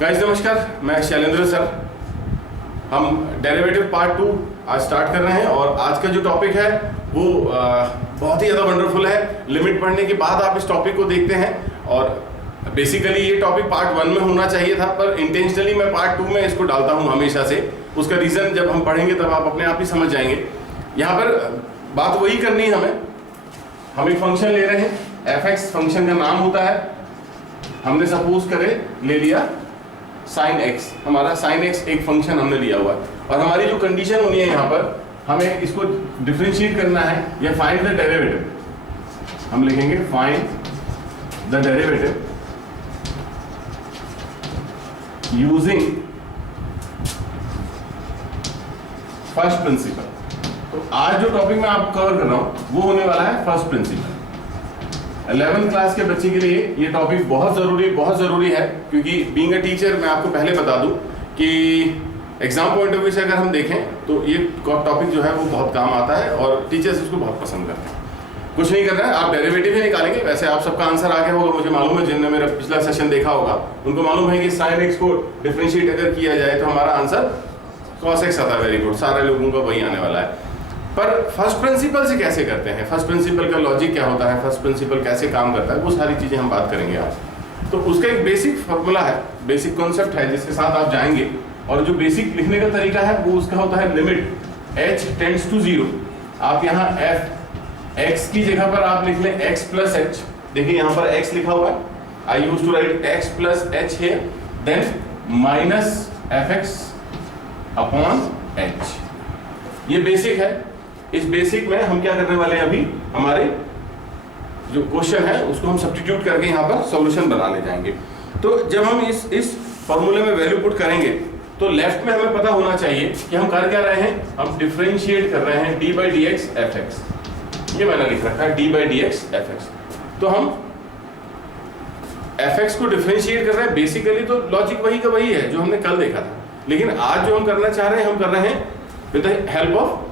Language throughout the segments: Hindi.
गाइस नमस्कार, मैं शैलेंद्र सर। हम डेरिवेटिव पार्ट 2 आज स्टार्ट कर रहे हैं और आज का जो टॉपिक है वो बहुत ही ज़्यादा वंडरफुल है। लिमिट पढ़ने के बाद आप इस टॉपिक को देखते हैं और बेसिकली ये टॉपिक पार्ट 1 में होना चाहिए था, पर इंटेंशनली मैं पार्ट 2 में इसको डालता हूँ हमेशा से। उसका रीज़न जब हम पढ़ेंगे तब आप अपने आप ही समझ जाएंगे। यहाँ पर बात वही करनी है हम एक फंक्शन ले रहे हैं, fx फंक्शन का नाम होता है। हमने सपोज करें ले लिया sin x, हमारा sin x एक फंक्शन हमने लिया हुआ है और हमारी जो कंडीशन होनी है यहाँ पर हमें इसको डिफरेंशिएट करना है या फाइंड द डेरिवेटिव। हम लिखेंगे find the derivative using first principle. तो आज जो टॉपिक मैं आपको कवर कर रहा हूं वो होने वाला है फर्स्ट प्रिंसिपल। 11th क्लास के बच्चे के लिए ये टॉपिक बहुत ज़रूरी है, क्योंकि बीइंग अ टीचर मैं आपको पहले बता दूं कि एग्जाम पॉइंट ऑफ व्यू से अगर हम देखें तो ये टॉपिक जो है वो बहुत काम आता है और टीचर्स इसको बहुत पसंद करते हैं। कुछ नहीं करना है, आप डेरिवेटिव ही निकालेंगे। वैसे आप सबका आंसर आ गया होगा, मुझे मालूम है। जिनने मेरा पिछला सेशन देखा होगा उनको मालूम है कि sin x को डिफरेंशिएट अगर किया जाए तो हमारा आंसर cos x आता है। वेरी गुड, सारे लोगों का वही आने वाला है। पर फर्स्ट प्रिंसिपल से कैसे करते हैं, फर्स्ट प्रिंसिपल का लॉजिक क्या होता है, फर्स्ट प्रिंसिपल कैसे काम करता है, वो सारी चीज़ें हम बात करेंगे आज। तो उसका एक बेसिक फार्मूला है, बेसिक कॉन्सेप्ट है जिसके साथ आप जाएंगे। और जो बेसिक लिखने का तरीका है वो उसका होता है लिमिट h टेंड्स टू 0। आप यहाँ x की जगह पर आप लिख लें x प्लस h। देखिए यहाँ पर x लिखा हुआ है, I use to write x plus h है, then minus fx upon h। ये बेसिक है। इस बेसिक में हम क्या करने वाले हैं, अभी हमारे जो क्वेश्चन है उसको हम सब्स्टिट्यूट करके यहाँ पर सॉल्यूशन बना ले जाएंगे। तो जब हम इस फॉर्मूले में वैल्यू पुट करेंगे तो लेफ्ट में हमें पता होना चाहिए कि हम कर क्या रहे हैं, हम डिफरेंशिएट कर रहे हैं D by D x F x. ये मैंने लिख रखा है D by D x F x. तो हम एफ एक्स को डिफरेंशिएट कर रहे हैं। बेसिकली तो लॉजिक वही का वही है जो हमने कल देखा था, लेकिन आज जो हम करना चाह रहे हैं हम कर रहे हैं with the help of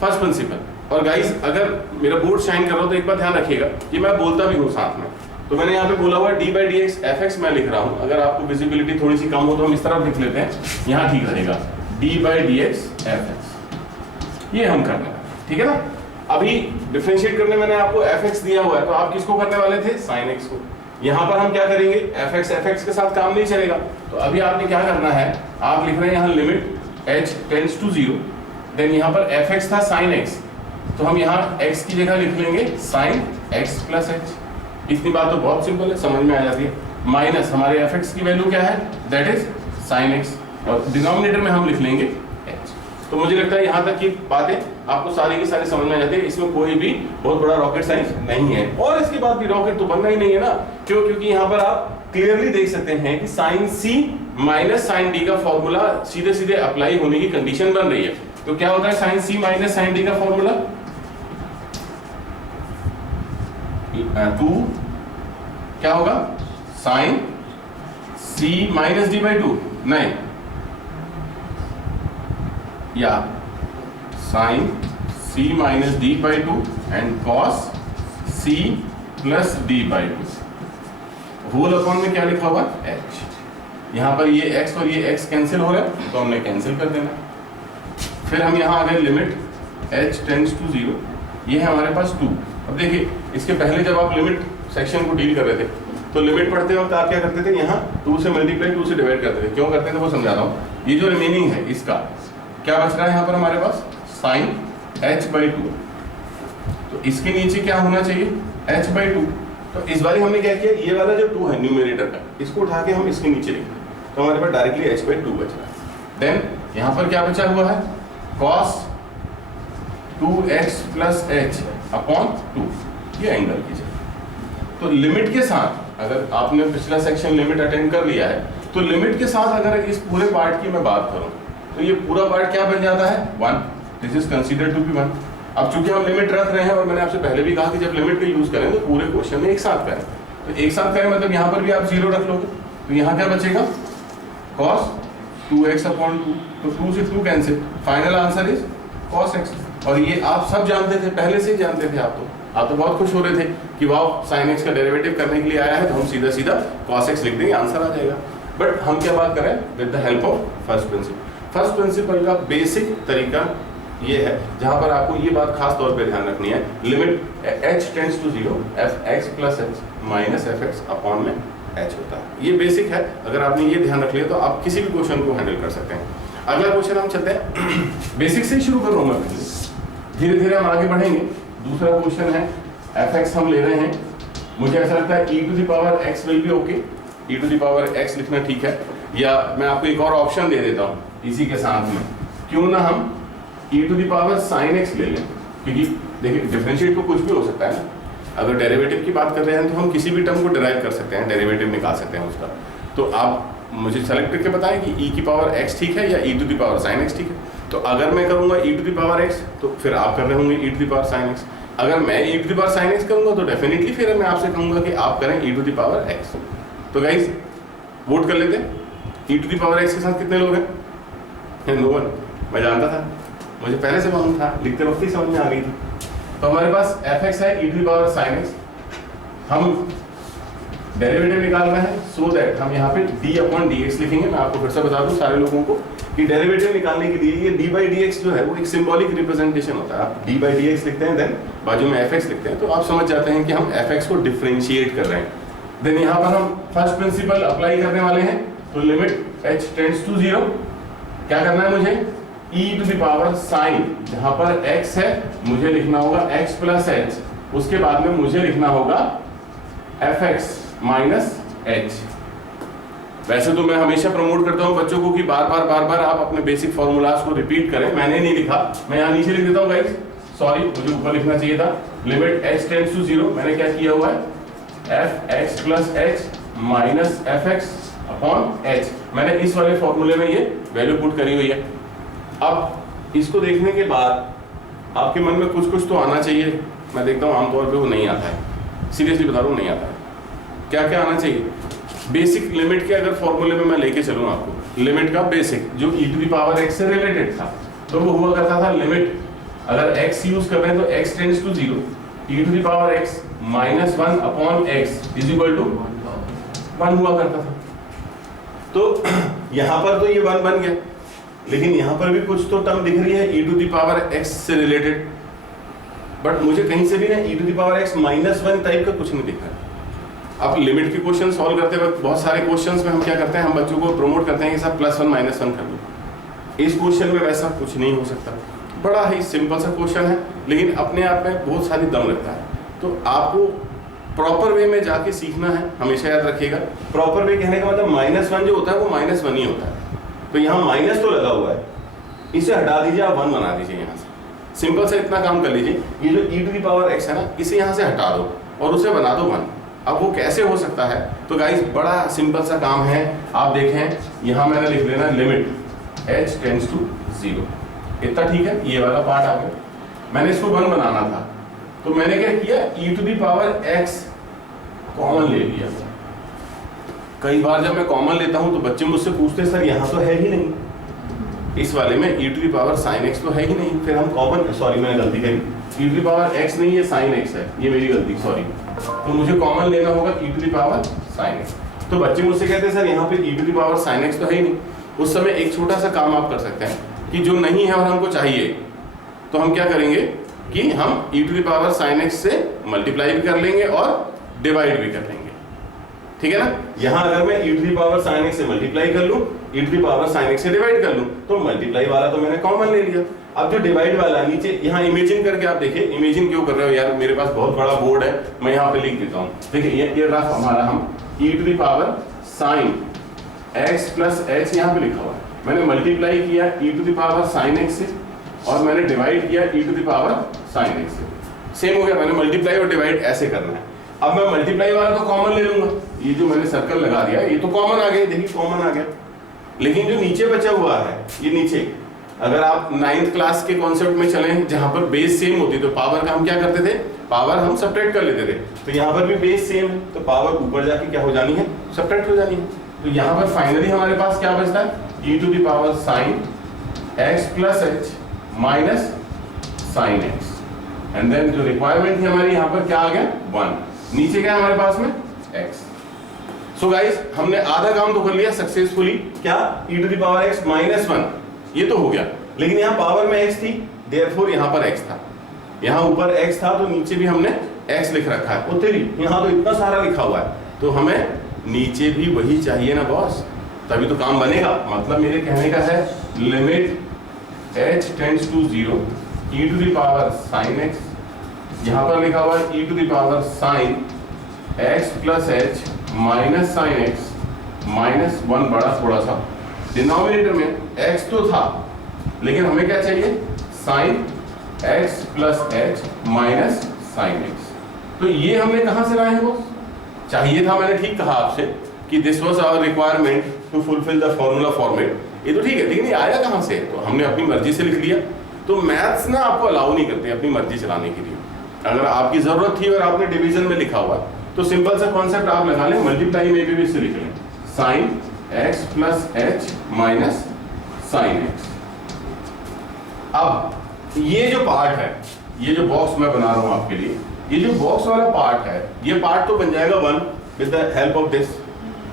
first principle. और गाइस अगर मेरा बोर्ड शाइन कर रहा हो तो एक बात ध्यान रखिएगा कि मैं बोलता भी हूँ साथ में। तो मैंने यहाँ पे बोला हुआ D by D x F x मैं लिख रहा हूँ। अगर आपको विजिबिलिटी थोड़ी सी कम हो तो हम इस तरफ लिख लेते हैं, यहाँ ठीक रहेगा D by D x F x. ये हम करने वाले, ठीक है ना। अभी डिफरेंशिएट करने मैंने आपको एफ एक्स दिया हुआ है, तो आप किसको करने वाले थे, साइन एक्स को। यहाँ पर हम क्या करेंगे, एफ एक्स के साथ काम नहीं चलेगा। तो अभी आपने क्या करना है, आप लिख रहे हैं यहाँ limit h tends to 0, then यहाँ पर fx था sin x, तो हम यहाँ x की जगह लिख लेंगे sin x प्लस h। इतनी बात तो बहुत सिंपल है, समझ में आ जाती है। माइनस हमारे fx की वैल्यू क्या है, दैट इज sin x, और डिनोमिनेटर में हम लिख लेंगे h। तो मुझे लगता है यहाँ तक की बातें आपको सारी की सारी समझ में आ जाती है। इसमें कोई भी बहुत बड़ा रॉकेट साइंस नहीं है, और इसके बाद भी रॉकेट तो बनना ही नहीं है ना। क्यों? क्योंकि यहाँ पर आप क्लियरली देख सकते हैं कि sin c minus sin d का फॉर्मूला सीधे सीधे अप्लाई होने की कंडीशन बन रही है। तो क्या होता है sin c minus sin d का फॉर्मूला, 2 क्या होगा, sin c minus d by 2, नहीं, या sin c minus d by 2 and cos c plus d by 2 whole upon में क्या लिखा हुआ h। यहाँ पर ये x और ये x कैंसिल हो रहा है तो हमने कैंसिल कर देना। फिर हम यहाँ आ गए लिमिट h टेंड्स टू 0, ये है हमारे पास 2। अब देखिए इसके पहले जब आप लिमिट सेक्शन को डील कर रहे थे तो लिमिट पढ़ते वक्त आप क्या करते थे, यहाँ 2 से मल्टीप्लाई 2 से डिवाइड करते थे। क्यों करते थे वो समझा रहा हूँ। ये जो रिमेनिंग है इसका क्या बच रहा है यहाँ पर हमारे पास, साइन h बाई 2। तो इसके नीचे क्या होना चाहिए, h बाई 2। तो इस बार हमने क्या किया, ये वाला जो 2 है न्यूमरेटर का, इसको उठा के हम इसके नीचे लिख दें तो हमारे पास डायरेक्टली h बाई 2 बच रहा है। देन यहाँ पर क्या बचा हुआ है, cos 2x plus h upon 2, ये एंगल की जगह। तो लिमिट के साथ, अगर आपने पिछला सेक्शन लिमिट अटेंड कर लिया है तो लिमिट के साथ अगर इस पूरे पार्ट की मैं बात करूं तो ये पूरा पार्ट क्या बन जाता है, 1। This is considered to be 1। अब चूंकि हम लिमिट रख रहे हैं और मैंने आपसे पहले भी कहा कि जब लिमिट का यूज करें तो पूरे क्वेश्चन में एक साथ करें। तो एक साथ करें मतलब यहाँ पर भी आप 0 रख लोगे तो यहाँ क्या बचेगा, cos 2x अपॉन 2, तो 2 से 2 cancel, final answer is cos x। और ये आप सब जानते थे, पहले से ही जानते थे। आप तो बहुत खुश हो रहे थे कि वाह sin x का डेरिवेटिव करने के लिए आया है, तो हम सीधा सीधा cos x लिख देंगे, आंसर आ जाएगा। बट हम क्या बात करें with the help of first principle. First principle का बेसिक तरीका ये है, जहां पर आपको ये बात खास तौर पे ध्यान रखनी है, limit h tends to 0 fx plus h minus fx upon में h होता है। ये बेसिक है, अगर आपने ये ध्यान रख लिया तो आप किसी भी क्वेश्चन को हैंडल कर सकते हैं। अगला क्वेश्चन हम चलते हैं बेसिक से ही शुरू कर रहा हूं मैं, धीरे धीरे हम आगे बढ़ेंगे। दूसरा क्वेश्चन है fx हम ले रहे हैं, मुझे ऐसा लगता है e to the power x will be okay, e to the power x लिखना ठीक है, या मैं आपको एक और ऑप्शन दे देता हूं इसी के साथ में, क्यों ना हम e to the power sin x ले लें, क्योंकि देखिए डिफरेंशिएट तो कुछ भी हो सकता है ना, अगर डेरिवेटिव की बात कर रहे हैं तो हम किसी भी टर्म को डिराइव कर सकते हैं, डेरिवेटिव निकाल सकते हैं उसका। तो आप मुझे सेलेक्ट करके बताएं कि e की पावर x ठीक है या e to the power sin x ठीक है। तो अगर मैं करूंगा e to the power x तो फिर आप कर रहे होंगे e to the power sin x, अगर मैं e to the power sin x करूंगा तो डेफिनेटली फिर मैं आपसे कहूंगा कि आप करें e to the power x। तो गाइस वोट कर लेते हैं, e to the power x के साथ कितने लोग हैं? No one. मैं जानता था, मुझे पहले से मालूम था, लिखते वक्त ही समझ में आ गई थी। तो हमारे पास fx है e to the power sin x, हम डेरिवेटिव निकाल रहे हैं, सो दैट हम यहाँ पे d अपॉन dx लिखेंगे। मैं आपको फिर से बता दूं सारे लोगों को कि डेरिवेटिव निकालने के लिए ये d by dx जो है वो एक सिंबॉलिक रिप्रेजेंटेशन होता है। आप d by dx लिखते हैं, देन बाजू में fx लिखते हैं, तो आप समझ जाते हैं कि हम fx को डिफरेंशिएट कर रहे हैं। देन यहाँ पर हम फर्स्ट प्रिंसिपल अप्लाई करने वाले हैं, तो लिमिट h टेंड्स टू 0, क्या करना है मुझे, e to the power sin, जहां पर x है मुझे लिखना होगा x प्लस h, उसके बाद में मुझे लिखना होगा fx माइनस h। वैसे तो मैं हमेशा प्रमोट करता हूं बच्चों को कि बार बार आप अपने बेसिक फॉर्मूलाज को रिपीट करें, मैंने नहीं लिखा, मैं यहाँ नीचे लिख देता हूँ गाइस, सॉरी मुझे ऊपर लिखना चाहिए था। लिमिट h टेंड्स टू 0, मैंने क्या किया हुआ है, fx plus h minus fx upon h, मैंने इस वाले फॉर्मूले में ये वैल्यू पुट करी हुई है। अब इसको देखने के बाद आपके मन में कुछ कुछ तो आना चाहिए, मैं देखता हूँ आमतौर पे वो नहीं आता है, सीरियसली बता रहा हूँ नहीं आता है। क्या क्या आना चाहिए? बेसिक लिमिट के अगर फॉर्मूले में मैं लेके चलूँ आपको, लिमिट का बेसिक जो e to the power x से रिलेटेड था, तो वो हुआ करता था लिमिट, अगर x यूज कर रहे हैं तो x tends to 0, e to the power x minus 1 upon x is equal to 1 हुआ करता था। तो यहाँ पर तो ये 1 बन गया, लेकिन यहाँ पर भी कुछ तो टर्म दिख रही है e to the power x से रिलेटेड, बट मुझे कहीं से भी ना e to the power x minus 1 type का कुछ नहीं दिख रहा है। अब लिमिट के क्वेश्चन सॉल्व करते वक्त बहुत सारे क्वेश्चंस में हम क्या करते हैं, हम बच्चों को प्रमोट करते हैं कि सब +1 -1 कर दो। इस क्वेश्चन में वैसा कुछ नहीं हो सकता, बड़ा ही सिंपल सा क्वेश्चन है, लेकिन अपने आप में बहुत सारी दम लगता है। तो आपको प्रॉपर वे में जाके सीखना है, हमेशा याद रखिएगा। प्रॉपर वे कहने का मतलब -1 जो होता है वो -1 ही होता है। तो यहाँ माइनस तो लगा हुआ है, इसे हटा दीजिए, आप 1 बना दीजिए यहाँ से। सिंपल से इतना काम कर लीजिए, ये जो e to the power x है ना, इसे यहाँ से हटा दो और उसे बना दो 1। अब वो कैसे हो सकता है? तो गाइस बड़ा सिंपल सा काम है, आप देखें यहाँ मैंने लिख लेना लिमिट h टेंड्स टू 0, इतना ठीक है, ये वाला पार्ट आ गया। मैंने इसको 1 बनाना था, तो मैंने क्या किया, e to the power x common ले लिया। कई बार जब मैं कॉमन लेता हूं तो बच्चे मुझसे पूछते सर यहाँ तो है ही नहीं, इस वाले में e to the power sin x तो है ही नहीं, फिर हम कॉमन, सॉरी मैंने गलती करी, e to the power x नहीं, ये sin x है, ये मेरी गलती, सॉरी। तो मुझे कॉमन लेना होगा e to the power sin x। तो बच्चे मुझसे कहते हैं सर यहाँ पे e to the power sin x तो है ही नहीं। उस समय एक छोटा सा काम आप कर सकते हैं कि जो नहीं है और हमको चाहिए, तो हम क्या करेंगे कि हम e to the power sin x से मल्टीप्लाई भी कर लेंगे और डिवाइड भी कर लेंगे, ठीक है ना। यहाँ अगर मैं e to the power sin x से मल्टीप्लाई कर लूँ, e to the power sin x से डिवाइड कर लूँ, तो मल्टीप्लाई वाला तो मैंने कॉमन ले लिया। अब जो डिवाइड वाला नीचे यहाँ इमेजिन करके आप देखिए, इमेजिन क्यों कर रहे हो यार, मेरे पास बहुत बड़ा बोर्ड है, मैं यहाँ पे लिख देता हूँ। देखिए ये रफ हमारा, हम e to the power sin x plus h यहाँ पे लिखा हुआ है, मैंने मल्टीप्लाई किया e to the power sin x से और मैंने डिवाइड किया e to the power sin x से, सेम हो गया। मैंने मल्टीप्लाई और डिवाइड ऐसे करना है। अब मैं मल्टीप्लाई वाला तो कॉमन ले लूंगा, ये जो मैंने सर्कल लगा दिया ये तो कॉमन आ गया, देखिए कॉमन आ गया। लेकिन जो नीचे बचा हुआ है, ये नीचे, अगर आप 9th क्लास के कॉन्सेप्ट में चलें जहां पर बेस सेम होती, तो पावर का हम क्या करते थे, पावर हम सब्ट्रैक्ट कर लेते थे। तो यहाँ पर भी बेस सेम है, तो पावर ऊपर जाके क्या हो जानी है, सब्ट्रैक्ट हो जानी है। तो यहाँ पर फाइनली हमारे पास क्या बचता है, e to the power sin x plus h minus sin x, and then जो रिक्वायरमेंट थी हमारी यहाँ पर क्या आ गया, 1, नीचे क्या हमारे पास में x। सो गाइस हमने आधा काम तो कर लिया सक्सेसफुली, क्या e to the power x minus 1 ये तो हो गया, लेकिन यहाँ पावर में x थी, देयरफॉर यहाँ पर x था, यहाँ ऊपर x था तो नीचे भी हमने x लिख रखा है। उत्तरी यहाँ तो इतना सारा लिखा हुआ है, तो हमें नीचे भी वही चाहिए ना बॉस, तभी तो काम बनेगा। मतलब मेरे कहने का है limit h tends to 0 e to the power sine x, यहाँ पर लिखा हुआ है e to the power sine x plus h minus sine x minus 1 बड़ा थोड़ा सा, डिनोमिनेटर में x तो था लेकिन हमें क्या चाहिए sine x plus h minus sine x। तो ये हमने कहाँ से लाए हैं वो, चाहिए था, मैंने ठीक कहा आपसे कि this was our requirement to fulfil the formula format, ये तो ठीक है, लेकिन ये आया कहाँ से, तो हमने अपनी मर्जी से लिख लिया। तो मैथ्स ना आपको अलाउ नहीं करते अपनी मर्जी चलाने के लिए, अगर आपकी जरूरत थी और आपने डिवीजन में लिखा हुआ तो सिंपल सा कॉन्सेप्ट आप लगा लें, मल्टीप्लाई में भी इससे लिख लें sine x plus h minus sine x। अब ये जो पार्ट है, ये जो बॉक्स मैं बना रहा हूं आपके लिए, ये जो बॉक्स वाला पार्ट है, ये पार्ट तो बन जाएगा 1 with the help of this,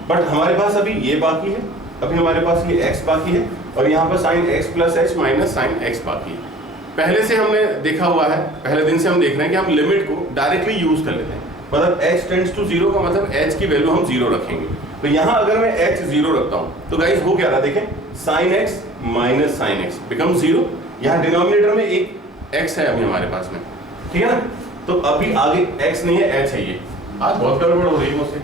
but हमारे पास अभी ये बाकी है, अभी हमारे पास ये x बाकी है और यहाँ पर sine x plus h minus sine x बाकी है। पहले से हमने देखा हुआ है, पहले दिन से हम देख रहे हैं कि हम लिमिट को डायरेक्टली यूज कर लेते हैं, मतलब h टेंड्स टू 0 का मतलब h की वैल्यू हम 0 रखेंगे। तो यहाँ अगर मैं h 0 रखता हूँ तो गाइस हो क्या रहा, देखें sine x minus sine x become 0, यहाँ डिनोमिनेटर में एक x है अभी हमारे पास में, ठीक है ना, तो अभी आगे x नहीं है h है, ये आज बहुत गड़बड़ हो रही है मुझसे,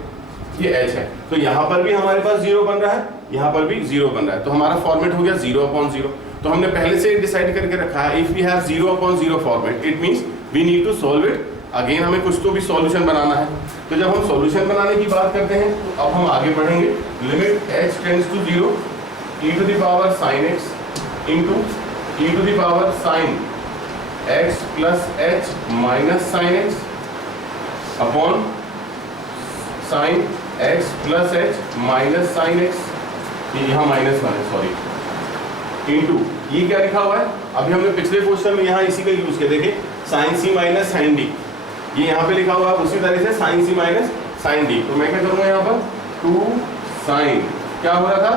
ये h है, तो यहाँ पर भी हमारे पास 0 बन रहा है, यहाँ पर भी 0 बन रहा है, तो हमारा फॉर्मेट हो गया 0/0। तो हमने पहले से डिसाइड करके रखा है if we have 0/0 format it means we need to solve it again, हमें कुछ तो भी सॉल्यूशन बनाना है। तो जब हम सॉल्यूशन बनाने की बात करते हैं तो अब हम आगे बढ़ेंगे, limit h tends to 0 e to the power sin x into e to the power sin x plus h minus sin x upon sin x plus h minus sin x, यहाँ माइनस 1 है सॉरी, इनटू ये क्या लिखा हुआ है, अभी हमने पिछले क्वेश्चन में यहाँ इसी का यूज किया, देखिए sin c minus sin d, ये यहाँ पे लिखा हुआ है उसी तरह से sin c minus sin d। तो मैं क्या करूँगा यहाँ पर 2 sin क्या हो रहा था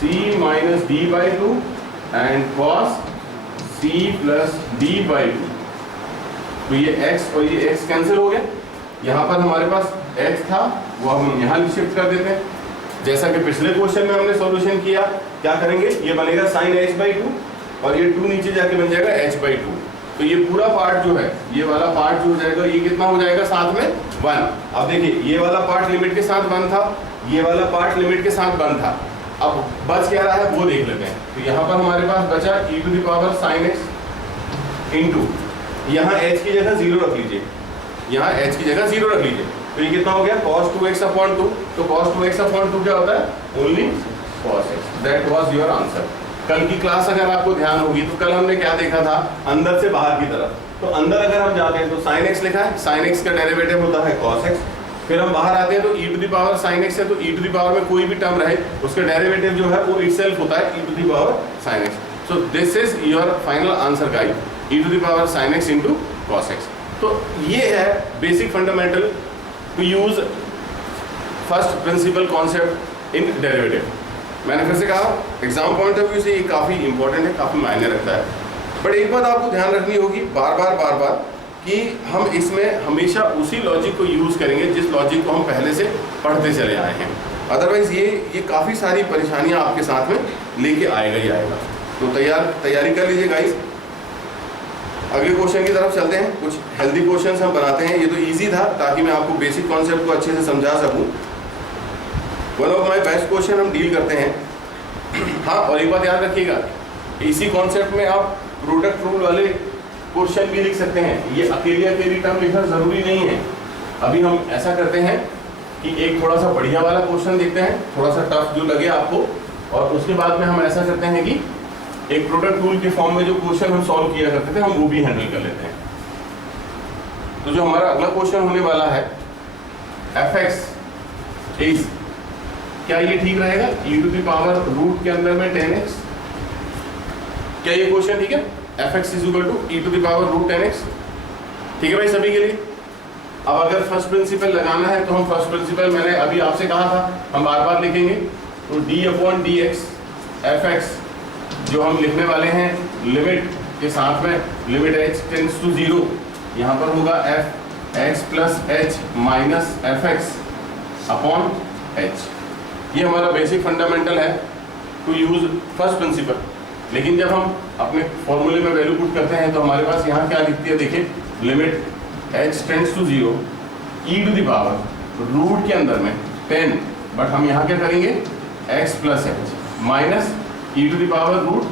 c minus d by 2 and cos c plus d by 2, तो ये x और ये x कैंसिल हो गया, यहाँ पर हमारे पास x था वो हम यहाँ शिफ्ट कर देते हैं, जैसा कि पिछले क्वेश्चन में हमने सॉल्यूशन किया, क्या करेंगे ये बनेगा sin h बाई 2 और ये 2 नीचे जाके बन जाएगा h बाई 2। तो ये पूरा पार्ट जो है, ये वाला पार्ट जो हो जाएगा ये कितना हो जाएगा साथ में 1। अब देखिए ये वाला पार्ट लिमिट के साथ 1 था, ये वाला पार्ट लिमिट के साथ 1 था, अब बच क्या रहा है वो देख लेते हैं। तो यहाँ पर हमारे पास बचा e to the power sin x into यहाँ h की जगह 0 रख लीजिए, यहाँ h की जगह 0 रख लीजिए, तो ये कितना हो गया cos 2x अपॉन 2। तो cos 2x अपॉन 2 क्या होता है only cos x। That was your answer. कल की क्लास अगर आपको ध्यान होगी तो कल हमने क्या देखा था, अंदर से बाहर की तरफ, तो अंदर अगर हम जाते हैं तो sin x लिखा है, sin x का डेरिवेटिव होता है cos x, फिर हम बाहर आते हैं तो e to the power sin x है, तो e टू द पावर में कोई भी टर्म रहे उसका डेरिवेटिव जो है वो इटसेल्फ होता है e to the power sin x। So this is your final answer guide, e to the power sin x into cos x। तो ये है basic fundamental to use first principle concept in derivative. मैंने फिर से कहा एग्जाम पॉइंट ऑफ व्यू से ये काफ़ी इंपॉर्टेंट है, काफ़ी मायने रखता है। बट एक बात आपको ध्यान रखनी होगी बार बार कि हम इसमें हमेशा उसी लॉजिक को यूज़ करेंगे जिस लॉजिक को हम पहले से पढ़ते चले आए हैं, अदरवाइज ये काफ़ी सारी परेशानियां आपके साथ में लेके आएगा ही आएगा। तो तैयारी कर लीजिए गाइस। अगले क्वेश्चन की तरफ चलते हैं, कुछ हेल्दी क्वेश्चंस हम बनाते हैं। ये तो इजी था ताकि मैं आपको बेसिक कॉन्सेप्ट को अच्छे से समझा सकूं। One of my best question हम डील करते हैं। हाँ, और एक बात याद रखिएगा, इसी कॉन्सेप्ट में आप प्रोडक्ट रूल वाले क्वेश्चन भी लिख सकते हैं, ये अकेली टर्म लिखना जरूरी नहीं है। अभी हम ऐसा करते हैं कि एक थोड़ा सा बढ़िया वाला क्वेश्चन देखते हैं, थोड़ा सा टफ जो लगे आपको, और उसके बाद में हम ऐसा करते हैं कि एक प्रोडक्ट रूल के फॉर्म में जो क्वेश्चन हम सॉल्व किया करते थे हम वो भी हैंडल कर लेते हैं। तो जो हमारा अगला क्वेश्चन होने वाला है fx इज, क्या ये ठीक रहेगा e to the power root के अंदर में 10x, क्या ये क्वेश्चन ठीक है? fx is equal to e to the power root 10x, ठीक है भाई सभी के लिए। अब अगर फर्स्ट प्रिंसिपल लगाना है तो हम फर्स्ट प्रिंसिपल, मैंने अभी आपसे कहा था हम बार बार लिखेंगे, तो d upon D x F x जो हम लिखने वाले हैं लिमिट के साथ में, लिमिट h टेंड्स टू 0, यहाँ पर होगा F x plus h minus F x upon H. ये हमारा बेसिक फंडामेंटल है टू यूज फर्स्ट प्रिंसिपल। लेकिन जब हम अपने फॉर्मूले में वैल्यू पुट करते हैं तो हमारे पास यहाँ क्या लिखती है, देखिए limit h tends to 0 e to the power root के अंदर में 10, बट हम यहाँ क्या करेंगे x plus h minus e to the power root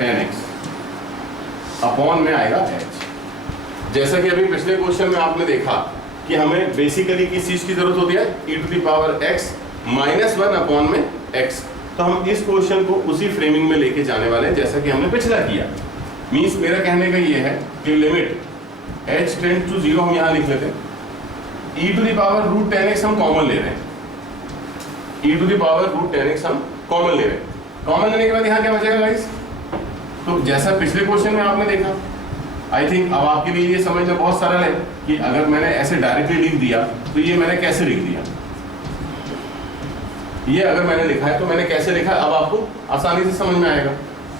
10x upon में आएगा h। जैसा कि अभी पिछले क्वेश्चन में आपने देखा कि हमें बेसिकली किस चीज की जरूरत होती है, e to the power x minus 1 upon में x। तो हम इस क्वेश्चन को उसी फ्रेमिंग में लेके जाने वाले हैं जैसा कि हमने पिछला किया। मींस मेरा कहने का ये है कि लिमिट h टेंड्स टू 0 हम यहाँ लिख लेते हैं, e to the power root 10x हम कॉमन ले रहे हैं, e to the power root 10x हम कॉमन ले रहे हैं। कॉमन लेने के बाद यहाँ क्या बचेगा गाइस, तो जैसा पिछले क्वेश्चन में आपने देखा, आई थिंक अब आपके लिए ये समझना बहुत सरल है कि अगर मैंने ऐसे डायरेक्टली लिख दिया तो ये मैंने कैसे लिख दिया, ये अगर मैंने लिखा है तो मैंने कैसे लिखा है, अब आपको आसानी से समझ में आएगा।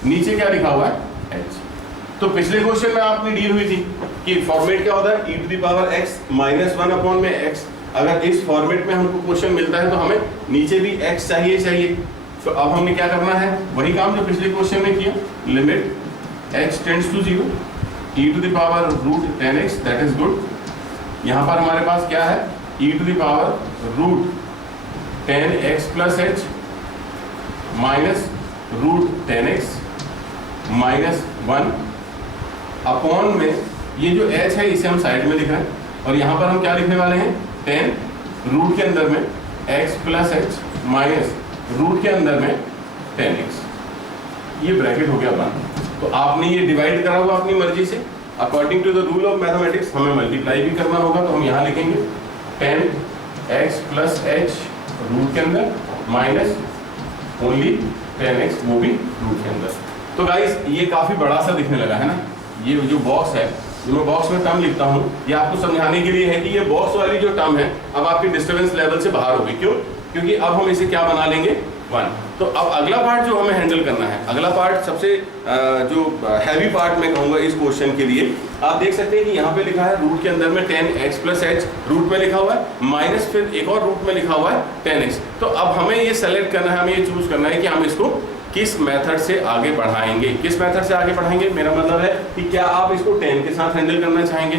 नीचे क्या लिखा हुआ है h। तो पिछले क्वेश्चन में आपने डील हुई थी कि फॉर्मेट क्या होता है, e to the power x minus 1 upon में x। अगर इस फॉर्मेट में हमको क्वेश्चन मिलता है तो हमें नीचे भी x चाहिए। तो अब हमने क्या करना है, वही काम जो पिछले क्वेश्चन में किया, limit h tends to 0 e to the power root 10x, that is good. यहाँ पर हमारे पास क्या है, e to the power root 10x plus h minus root 10x minus 1 upon में ये जो h है इसे हम साइड में लिख रहे हैं, और यहाँ पर हम क्या लिखने वाले हैं, 10 रूट के अंदर में x plus h minus root के अंदर में 10x। ये ब्रैकेट हो गया बंद। तो आपने ये डिवाइड करा हुआ अपनी मर्जी से, according to the rule of mathematics हमें मल्टीप्लाई भी करना होगा, तो हम यहाँ लिखेंगे 10x प्लस h रूट के अंदर माइनस ओनली 10x, वो भी रूट के अंदर। तो गाइस ये काफी बड़ा सा दिखने लगा है ना, ये जो बॉक्स है, जो मैं बॉक्स में टर्म लिखता हूँ, ये आपको समझाने के लिए है कि ये बॉक्स वाली जो टर्म है अब आपकी डिस्टर्बेंस लेवल से बाहर होगी। क्यों? क्योंकि अब हम इसे क्या बना लेंगे, 1। तो अब अगला पार्ट जो हमें हैंडल करना है, अगला पार्ट सबसे जो हैवी पार्ट मैं कहूँगा इस क्वेश्चन के लिए, आप देख सकते हैं कि यहाँ पे लिखा है रूट के अंदर में 10x प्लस h रूट में लिखा हुआ है, माइनस फिर एक और रूट में लिखा हुआ है 10x। तो अब हमें ये सेलेक्ट करना है, हमें ये चूज करना है कि हम इसको किस मेथड से आगे बढ़ाएंगे। किस मेथड से आगे बढ़ाएंगे, मेरा मतलब है कि क्या आप इसको 10 के साथ हैंडल करना चाहेंगे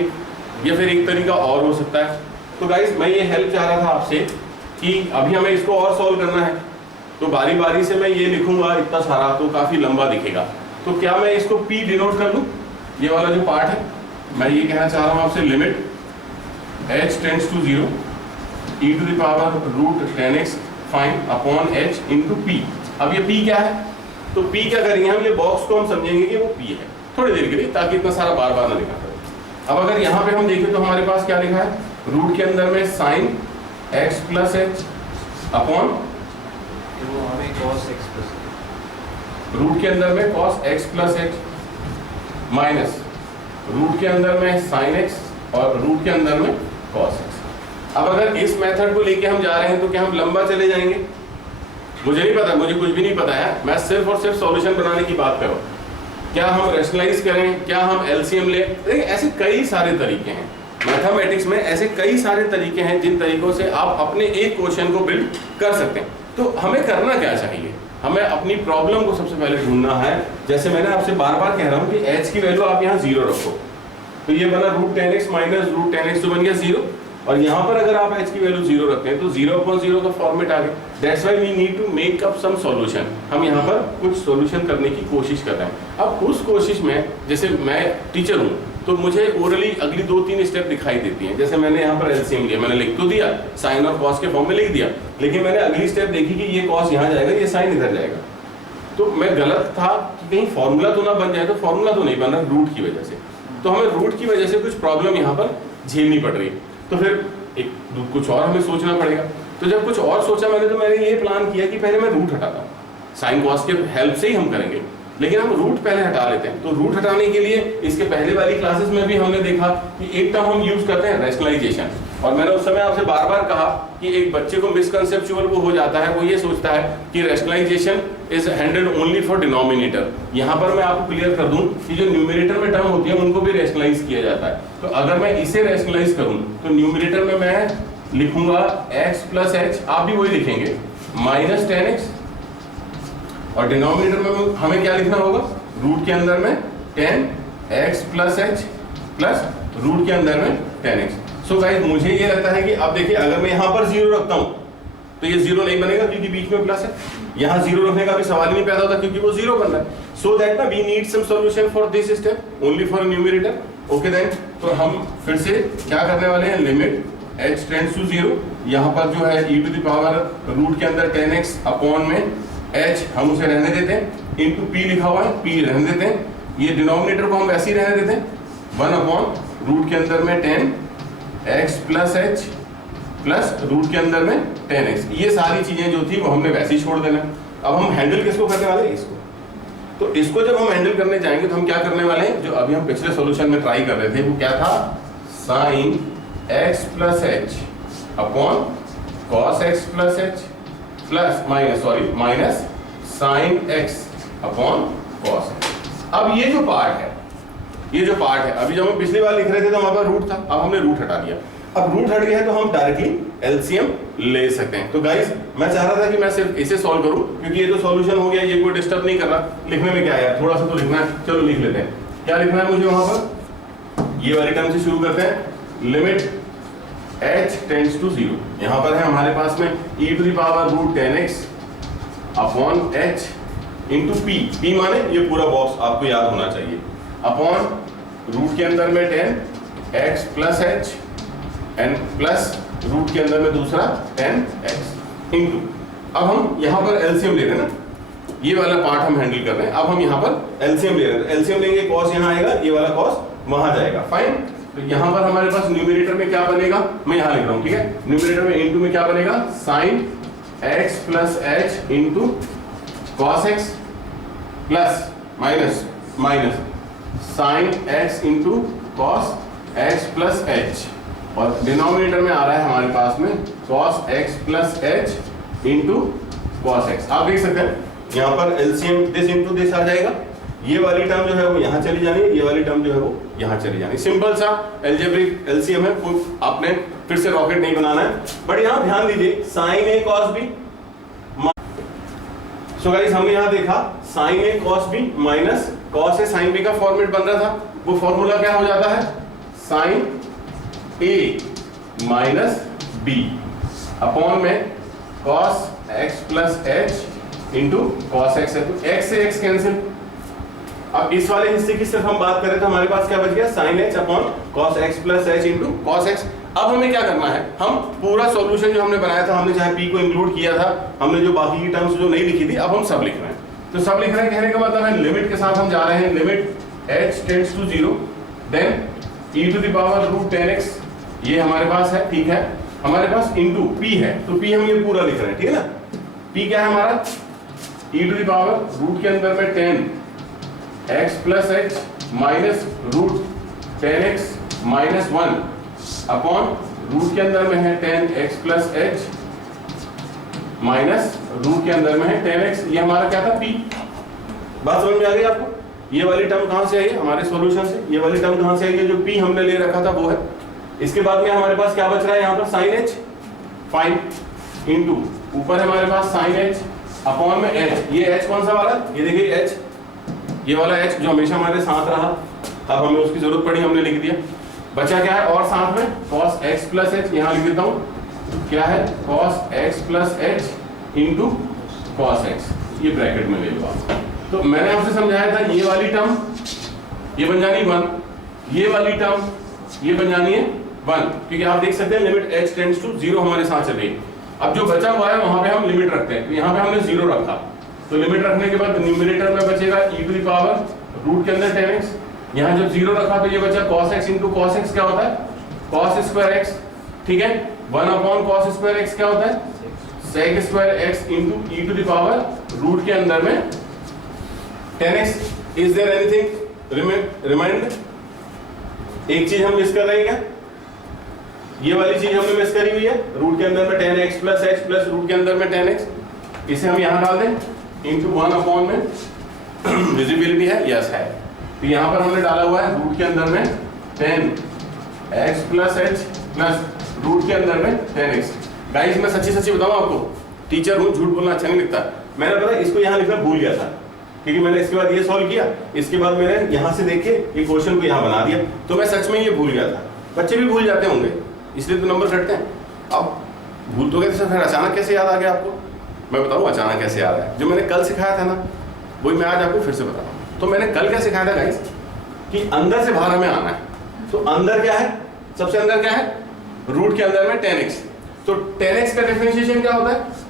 या फिर एक तरीका और हो सकता है। तो गाइस मैं ये हेल्प चाह रहा था आपसे कि अभी हमें इसको और सॉल्व करना है, तो बारी बारी से मैं ये लिखूंगा इतना सारा, तो काफी लंबा दिखेगा। तो क्या मैं इसको p डिनोट कर लूं, ये वाला जो पार्ट है, मैं ये कहना चाह रहा हूं आपसे, limit h tends to 0 e to the power root 10x fine upon h into p। अब ये p क्या है, तो p क्या करेंगे हम, ये बॉक्स को हम समझेंगे कि वो p है थोड़ी देर के लिए, ताकि इतना सारा बार बार ना लिखा पड़े। अब अगर यहाँ पे हम देखें तो हमारे पास क्या लिखा है, रूट के अंदर में sine x plus h upon root के अंदर में cos x plus h minus root के अंदर में sin x और रूट के अंदर में cos x। अब अगर इस मेथड को लेके हम जा रहे हैं तो क्या हम लंबा चले जाएंगे, मुझे नहीं पता, मुझे कुछ भी नहीं पता है, मैं सिर्फ और सिर्फ सॉल्यूशन बनाने की बात कर रहा हूँ। क्या हम रैशनलाइज करें, क्या हम एलसीएम ले, देखिए ऐसे कई सारे तरीके हैं मैथमेटिक्स में, ऐसे कई सारे तरीके हैं जिन तरीकों से आप अपने एक क्वेश्चन को बिल्ड कर सकते हैं। तो हमें करना क्या चाहिए, हमें अपनी प्रॉब्लम को सबसे पहले ढूंढना है। जैसे मैंने आपसे बार बार कह रहा हूँ कि h की वैल्यू आप यहाँ 0 रखो, तो ये बना root 10x minus root 10x, तो बन गया 0। और यहाँ पर अगर आप h की वैल्यू 0 रखते हैं तो 0/0 का फॉर्मेट आ गया। That's why we need to make up some solution. हम यहाँ पर कुछ सॉल्यूशन करने की कोशिश कर रहे हैं। अब उस कोशिश में, जैसे मैं टीचर हूँ तो मुझे ओरली अगली 2-3 स्टेप दिखाई देती हैं। जैसे मैंने यहाँ पर एलसीएम लिया, मैंने लिख तो दिया, साइन और कॉस के फॉर्म में लिख दिया, लेकिन मैंने अगली स्टेप देखी कि ये कॉस यहाँ जाएगा, ये साइन इधर जाएगा। तो मैं गलत था कि कहीं फॉर्मूला तो ना बन जाए, तो फॉर्मूला तो नहीं बन रहा रूट की वजह से, तो हमें रूट की वजह से कुछ प्रॉब्लम यहाँ पर झेलनी पड़ रही। तो फिर कुछ और हमें सोचना पड़ेगा। तो जब कुछ और सोचा मैंने, तो मैंने ये प्लान किया कि पहले मैं रूट हटाता हूँ, साइन कॉस के हेल्प से ही हम करेंगे। लेकिन हम रूट पहले हटा लेते हैं। तो रूट हटाने के लिए इसके पहले वाली क्लासेस में भी हमने देखा कि एक टर्म हम यूज करते हैं रैशनलाइजेशन, और मैंने उस समय आपसे बार बार कहा कि एक बच्चे को मिसकंसेप्चुअल वो हो जाता है, वो ये सोचता है कि rationalisation is handled only for denominator. यहाँ पर मैं आपको क्लियर कर दूं कि जो न्यूमरेटर में टर्म होती है उनको भी रैशनलाइज किया जाता है। तो अगर मैं इसे रैशनलाइज करूं तो न्यूमरेटर में मैं लिखूंगा x प्लस एच, आप भी वही लिखेंगे, माइनस 10x, और डिनोमिनेटर में हमें क्या लिखना होगा, रूट के अंदर में 10x plus h plus root के अंदर में 10x। सो गाइस मुझे ये लगता है कि अब देखिए अगर मैं यहाँ पर 0 रखता हूँ तो ये 0 नहीं बनेगा क्योंकि बीच में प्लस है। यहाँ 0 रखने का भी सवाल ही नहीं पैदा होता क्योंकि वो 0 बन रहा है। सो दैट ना we need some solution for this step only for numerator. Okay then, तो हम फिर से क्या करने वाले हैं, लिमिट h टेंड्स टू 0, यहाँ पर जो है e to the power root के अंदर 10x अपॉन में h हम उसे रहने देते हैं, इनटू p लिखा हुआ है, p रहने देते हैं, ये डिनोमिनेटर को हम वैसे ही रहने देते हैं, 1 अपॉन रूट के अंदर में 10x plus h plus root के अंदर में 10x। ये सारी चीजें जो थी वो हमने वैसे ही छोड़ देना। अब हम हैंडल किसको करने वाले हैं, इसको। तो इसको जब हम हैंडल करने जाएंगे तो हम क्या करने वाले हैं, जो अभी हम पिछले सॉल्यूशन में ट्राई कर रहे थे वो क्या था, sine x plus h upon cos x plus h plus minus sine x upon cos. अब ये जो पार्ट है, अभी जब हम पिछली बार लिख रहे थे तो हमारे पास रूट था, अब हमने रूट हटा दिया। अब रूट हट गया है तो हम डायरेक्टली एलसीएम ले सकते हैं। तो गाइस मैं चाह रहा था कि मैं सिर्फ इसे सॉल्व करूं क्योंकि ये तो सॉल्यूशन हो गया, ये कोई डिस्टर्ब नहीं कर रहा। लिखने में क्या है यार, थोड़ा सा तो लिखना है, चलो लिख लेते हैं। क्या लिखना है मुझे वहां पर, ये वाली टर्म से शुरू करते हैं, लिमिट h टेंड्स टू 0। यहां पर है हमारे पास में e to the power root 10x upon h into p माने ये पूरा बॉक्स आपको याद होना चाहिए, अपॉन रूट के अंदर में 10x plus h and plus root के अंदर में दूसरा 10x इंटू। अब हम यहाँ पर एलसीएम ले रहे हैं ना, ये वाला पार्ट हम हैंडल कर रहे हैं। अब हम यहाँ पर एलसीएम ले रहे हैं, तो एलसीएम लेंगे, कॉस यहाँ आएगा, ये वाला कॉस वहां जाएगा, फाइन। तो यहाँ पर हमारे पास न्यूमरेटर में क्या बनेगा, मैं यहाँ लिख रहा हूँ, ठीक है। न्यूमरेटर में इनटू में क्या बनेगा, sine x plus h into cos x plus minus sine x into cos x plus h, और डिनोमिनेटर में आ रहा है हमारे पास में cos x plus h into cos x. आप देख सकते हैं यहाँ पर एलसीएम दिस इंटू दिस आ जाएगा, ये वाली टर्म जो है वो यहाँ चली जानी है, ये वाली टर्म जो है वो यहाँ चली जानी। सिंपल सा एल्जेब्रिक एलसीएम है, आपने फिर से रॉकेट नहीं बनाना है। बट यहाँ ध्यान दीजिए, साइन ए कॉस बी, सो गाइस हमने यहाँ देखा sign A cos B minus cos A sine B का फॉर्मेट बन रहा था, वो फॉर्मूला क्या हो जाता है, साइन ए माइनस बी अपॉन में cos x plus h into cos x है, तो x से x कैंसिल। अब इस वाले हिस्से की सिर्फ हम बात करें तो हमारे पास क्या बच गया, sine h upon cos x plus h into cos x. अब हमें क्या करना है, हम पूरा सॉल्यूशन जो हमने बनाया था, हमने चाहे p को इंक्लूड किया था, हमने जो बाकी की टर्म्स जो नहीं लिखी थी, अब हम सब लिख रहे हैं। तो सब लिख रहे हैं कहने का मतलब है लिमिट के साथ हम जा रहे हैं, limit h tends to 0, then e to the power root 10x ये हमारे पास है, ठीक है। हमारे पास इंटू p है, तो p हम ये पूरा लिख रहे हैं, ठीक है ना। p क्या है हमारा, e to the power root के अंदर में 10x plus h minus root 10x minus 1 upon root के अंदर में है 10x plus h minus root के अंदर में है 10x, ये हमारा क्या था, p। बात समझ में आ गई आपको। ये वाली टर्म कहां से आई है, हमारे सॉल्यूशन से। ये वाली टर्म कहां से आई है, जो p हमने ले रखा था वो है। इसके बाद में हमारे पास क्या बच रहा है यहाँ पर, साइन h, फाइन, इंटू ऊपर है हमारे पास साइन h अपॉन में h। ये h कौन सा वाला, ये देखिए h, ये वाला h जो हमेशा हमारे साथ रहा, अब हमें उसकी जरूरत पड़ी, हमने लिख दिया। बचा क्या है, और साथ में cos x प्लस एच, यहाँ लिख देता हूँ क्या है, cos x plus h into cos x, ये ब्रैकेट में ले लो आप। तो मैंने आपसे समझाया था ये वाली टर्म ये बन जानी 1, ये वाली टर्म ये बन जानी है 1, क्योंकि आप देख सकते हैं लिमिट h टेंड्स टू 0 हमारे साथ चल रही है। अब जो बचा हुआ है वहां पे हम लिमिट रखते हैं, तो यहाँ पे हमने 0 रखा, तो लिमिट रखने के बाद न्यूमरेटर में बचेगा e to the power root के अंदर 10x, यहाँ जब 0 रखा तो ये बचा cos x into cos x क्या होता है, cos स्क्वायर x, ठीक है। 1 अपॉन cos स्क्वायर x क्या होता है, sec square x into e to the power root के अंदर में 10x is there anything remind? एक चीज हम मिस कर रहे हैं क्या? ये वाली चीज हमने मिस करी हुई है, रूट के अंदर में 10x plus h plus root के अंदर में 10x, इसे हम यहां डाल दें इनटू 1 अपॉन में विजिबिलिटी है, यस है। तो यहां पर हमने डाला हुआ है रूट के अंदर में 10x plus h plus root के अंदर में 10x। गाइस मैं सच्ची सच्ची बताऊं आपको, टीचर हूं, झूठ बोलना अच्छा नहीं लगता। मैंने पता इसको यहां लिखना भूल गया था, क्योंकि मैंने इसके बाद ये सॉल्व किया, इसके बाद मैंने यहां से देख के ये क्वेश्चन को यहां बना दिया, तो मैं सच में ये भूल गया था। बच्चे भी भूल जाते होंगे, इसलिए तो नंबर कटते हैं। अब भूल तो गए, फिर अचानक कैसे याद आ गया आपको? मैं बताऊं अचानक कैसे याद आया। जो मैंने कल सिखाया था ना, वही मैं आज आपको फिर से बता रहा हूं। तो मैंने कल क्या सिखाया था गाइस, कि अंदर से बाहर हमें आना है। तो अंदर क्या है, सबसे अंदर क्या है, रूट के अंदर में 10x। तो 10x का डिफरेंशिएशन क्या होता है,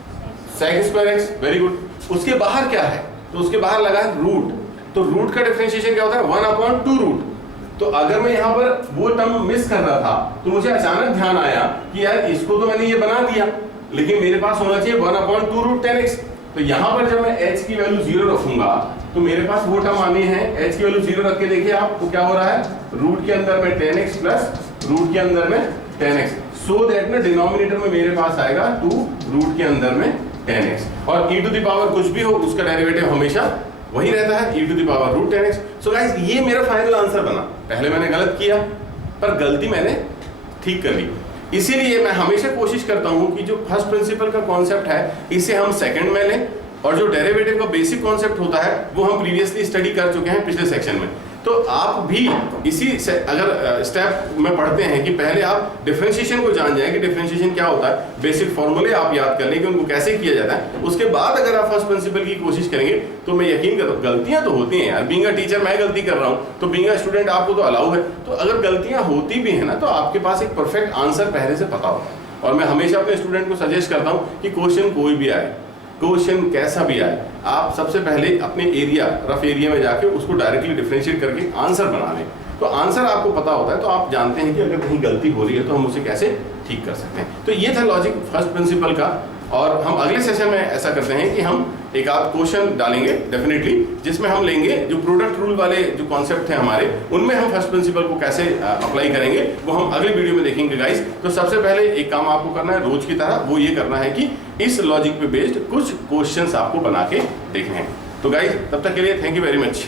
sec square x, very good. उसके बाहर क्या है, तो उसके बाहर लगा है रूट, तो रूट का डिफरेंशिएशन क्या होता है, 1/2 रूट। तो अगर मैं यहाँ पर वो टर्म मिस कर रहा था, तो मुझे अचानक ध्यान आया कि यार इसको तो मैंने ये बना दिया, लेकिन मेरे पास होना चाहिए 1/2 रूट 10x। तो यहाँ पर जब मैं h की वैल्यू 0 रखूंगा, तो मेरे पास वो टर्म आनी है, h की वैल्यू 0 रख के देखिए आप, तो क्या हो रहा है, रूट के अंदर में 10x प्लस रूट के अंदर में 10x, सो दैट ना डिनोमिनेटर में मेरे पास आएगा 2 रूट के अंदर में 10x। और e टू द पावर कुछ भी हो, उसका डेरिवेटिव हमेशा वही रहता है, e to the power root 10x। So guys ये मेरा फाइनल आंसर बना। पहले मैंने गलत किया, पर गलती मैंने ठीक कर ली। इसीलिए मैं हमेशा कोशिश करता हूं कि जो फर्स्ट प्रिंसिपल का कॉन्सेप्ट है, इसे हम सेकंड में लें, और जो डेरिवेटिव का बेसिक कॉन्सेप्ट होता है वो हम प्रीवियसली स्टडी कर चुके हैं पिछले सेक्शन में। तो आप भी इसी से अगर स्टेप में पढ़ते हैं कि पहले आप डिफरेंशिएशन को जान जाएं कि डिफरेंशिएशन क्या होता है, बेसिक फॉर्मूले आप याद कर लें कि उनको कैसे किया जाता है। उसके बाद अगर आप फर्स्ट प्रिंसिपल की कोशिश करेंगे, तो मैं यकीन करता हूं गलतियां तो होती हैं यार, बीइंग अ टीचर मैं गलती कर रहा हूं, तो बीइंग अ स्टूडेंट आपको तो अलाउ है। तो अगर गलतियां होती भी है ना, तो आपके पास एक परफेक्ट आंसर पहले से पता होता है। और मैं हमेशा अपने स्टूडेंट को सजेस्ट करता हूं कि क्वेश्चन कोई भी आए, क्वेश्चन कैसा भी आए, आप सबसे पहले अपने एरिया, रफ एरिया में जाके उसको डायरेक्टली डिफरेंशिएट करके आंसर बना लें। तो आंसर आपको पता होता है, तो आप जानते हैं कि अगर कहीं गलती हो रही है तो हम उसे कैसे ठीक कर सकते हैं। तो ये था लॉजिक फर्स्ट प्रिंसिपल का। और हम अगले सेशन में ऐसा करते हैं कि हम एक आध क्वेश्चन डालेंगे डेफिनेटली, जिसमें हम लेंगे जो प्रोडक्ट रूल वाले जो कॉन्सेप्ट हैं हमारे, उनमें हम फर्स्ट प्रिंसिपल को कैसे अप्लाई करेंगे, वो हम अगले वीडियो में देखेंगे गाइस। तो सबसे पहले एक काम आपको करना है रोज की तरह, वो ये करना है कि इस लॉजिक पे बेस्ड कुछ क्वेश्चंस आपको बना के देखने हैं। तो गाइस तब तक के लिए थैंक यू वेरी मच।